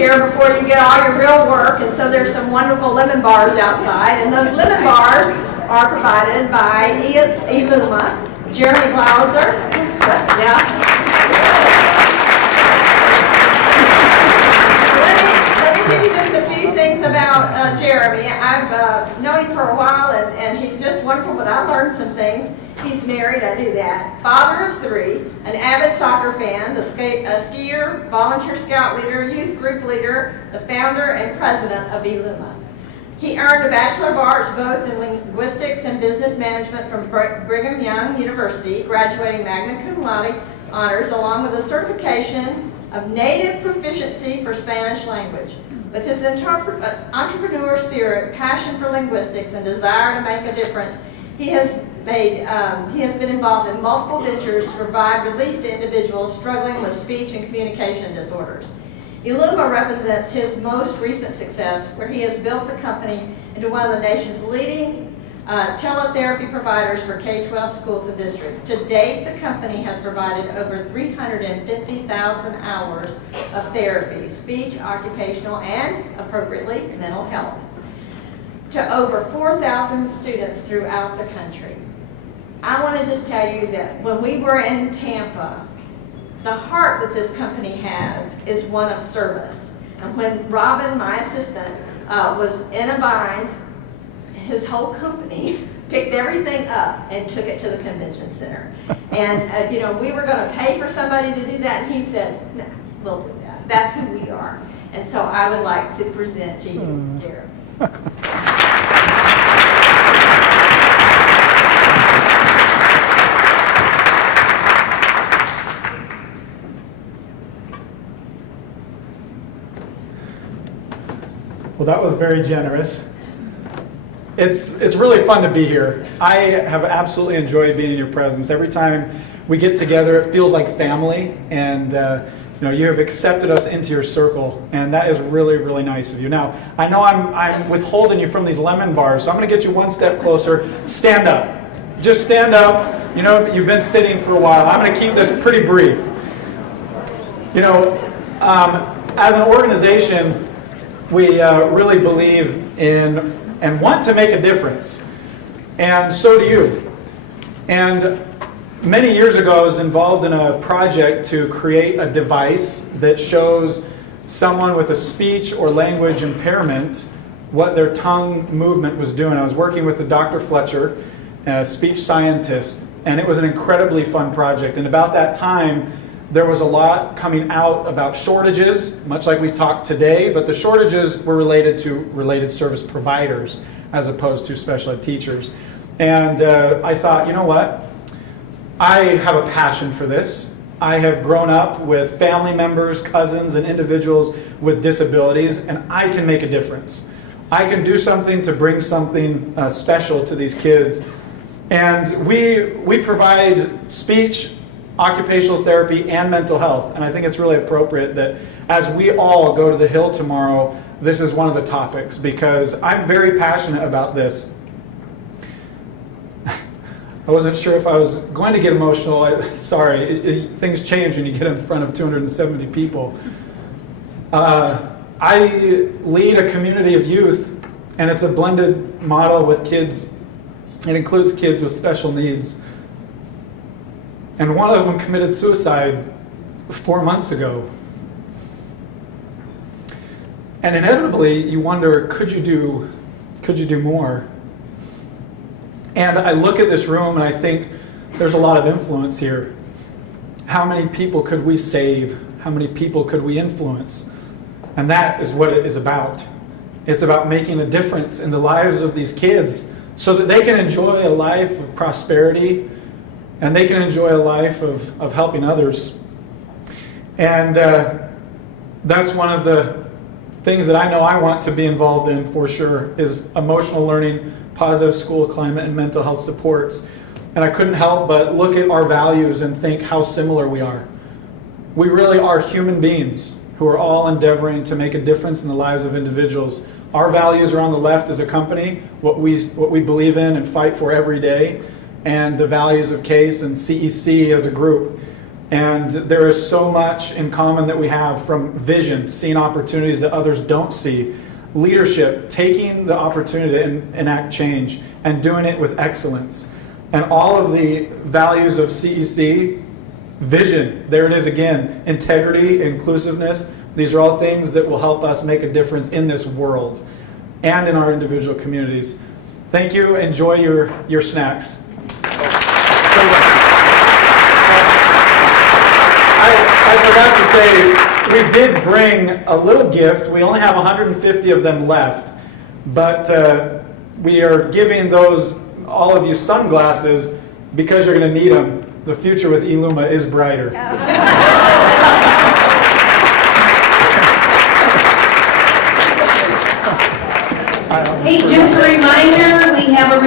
here before you get all your real work, and so there's some wonderful lemon bars outside, and those lemon bars are provided by eLuma, Jeremy Glauser. Yeah. Let me give you just a few things about Jeremy. I've known him for a while, and he's just wonderful, but I learned some things. He's married, I knew that. Father of 3, an avid soccer fan, a skier, volunteer scout leader, youth group leader, the founder and president of eLuma. He earned a Bachelor of Arts both in Linguistics and Business Management from Brigham Young University, graduating magna cum laude honors along with a certification of native proficiency for Spanish language. With his entrepreneur spirit, passion for linguistics, and desire to make a difference, he has been involved in multiple ventures to provide relief to individuals struggling with speech and communication disorders. eLuma represents his most recent success, where he has built the company into one of the nation's leading teletherapy providers for K-12 schools and districts. To date, the company has provided over 350,000 hours of therapy, speech, occupational, and, appropriately, mental health, to over 4,000 students throughout the country. I want to just tell you that when we were in Tampa, the heart that this company has is one of service. And when Robin, my assistant, was in a bind, his whole company picked everything up and took it to the convention center. And we were going to pay for somebody to do that, and he said, "No, we'll do that. That's who we are." And so I would like to present to you, Jared. Well, that was very generous. It's really fun to be here. I have absolutely enjoyed being in your presence. Every time we get together, it feels like family, and you have accepted us into your circle, and that is really, really nice of you. Now, I know I'm withholding you from these lemon bars, so I'm going to get you one step closer. Stand up. Just stand up. You've been sitting for a while. I'm going to keep this pretty brief. As an organization, we really believe in and want to make a difference, and so do you. And many years ago, I was involved in a project to create a device that shows someone with a speech or language impairment what their tongue movement was doing. I was working with Dr. Fletcher, a speech scientist, and it was an incredibly fun project. And about that time, there was a lot coming out about shortages, much like we talked today, but the shortages were related to related service providers as opposed to special ed teachers. And I thought, you know what? I have a passion for this. I have grown up with family members, cousins, and individuals with disabilities, and I can make a difference. I can do something to bring something special to these kids. And we provide speech, occupational therapy, and mental health. And I think it's really appropriate that as we all go to the Hill tomorrow, this is one of the topics, because I'm very passionate about this. I wasn't sure if I was going to get emotional. Sorry, things change when you get in front of 270 people. I lead a community of youth, and it's a blended model with kids. It includes kids with special needs. And one of them committed suicide 4 months ago. And inevitably, you wonder, could you do more? And I look at this room and I think there's a lot of influence here. How many people could we save? How many people could we influence? And that is what it is about. It's about making a difference in the lives of these kids so that they can enjoy a life of prosperity and they can enjoy a life of helping others. And that's one of the things that I know I want to be involved in for sure, is emotional learning, positive school climate, and mental health supports. And I couldn't help but look at our values and think how similar we are. We really are human beings who are all endeavoring to make a difference in the lives of individuals. Our values are on the left as a company, what we believe in and fight for every day, and the values of CASE and CEC as a group. And there is so much in common that we have, from vision, seeing opportunities that others don't see, leadership, taking the opportunity to enact change and doing it with excellence. And all of the values of CEC, vision, there it is again, integrity, inclusiveness, these are all things that will help us make a difference in this world and in our individual communities. Thank you. Enjoy your snacks. I forgot to say, we did bring a little gift. We only have 150 of them left, but we are giving all of you sunglasses because you're going to need them. The future with eLuma is brighter. Hey, just a reminder, we have a